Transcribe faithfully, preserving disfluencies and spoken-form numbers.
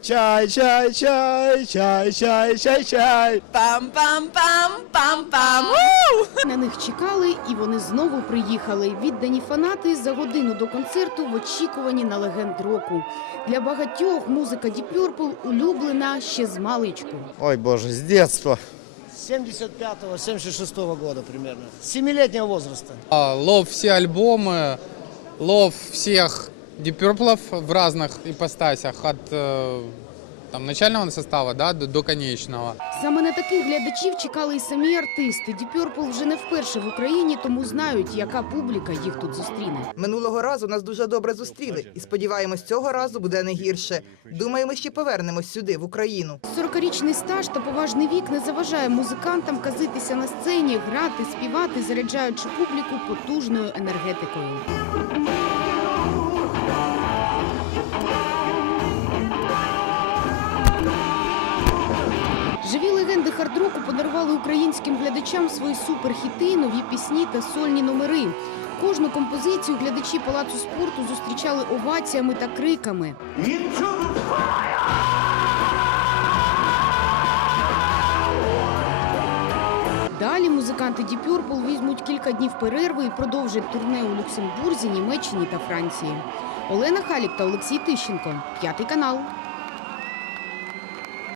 Чай, чай, чай, чай, чай, чай, чай. Пам-пам-пам-пам-пам. На них чекали, і вони знову приїхали. Віддані фанати за годину до концерту в очікуванні на легенд року. Для багатьох музика Deep Purple улюблена ще з маличку. Ой, боже, с детства. семьдесят пятого — семьдесят шестого года примерно. С семилетнего возраста. Лов все альбомы, лов всех Deep Purple в разных ипостасях, от э, там, начального состава, да, до, до конечного. Саме на таких глядачів чекали і самі артисти. Deep Purple вже не вперше в Україні, тому знають, яка публіка їх тут зустріне. Минулого разу нас дуже добре зустріли. І сподіваємось, цього разу буде не гірше. Думаємо, ще повернемось сюди, в Україну. сорокарічний стаж та поважний вік не заважає музикантам казитися на сцені, грати, співати, заряджаючи публіку потужною енергетикою. Живі легенди хард-року подарували українським глядачам свої суперхіти, нові пісні та сольні номери. Кожну композицію глядачі Палацу спорту зустрічали оваціями та криками. Далі музиканти Deep Purple візьмуть кілька днів перерви і продовжать турне у Люксембурзі, Німеччині та Франції. Олена Халік та Олексій Тищенко. П'ятий канал.